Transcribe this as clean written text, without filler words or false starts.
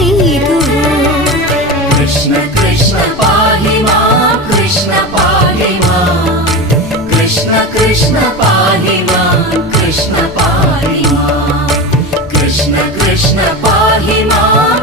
തീരുവോ. കൃഷ്ണ കൃഷ്ണ പാഹി മാം, കൃഷ്ണ പാഹി മാം, കൃഷ്ണ കൃഷ്ണ പാഹി മാം, കൃഷ്ണ പാഹി മാം, കൃഷ്ണ കൃഷ്ണ പാഹി മാം.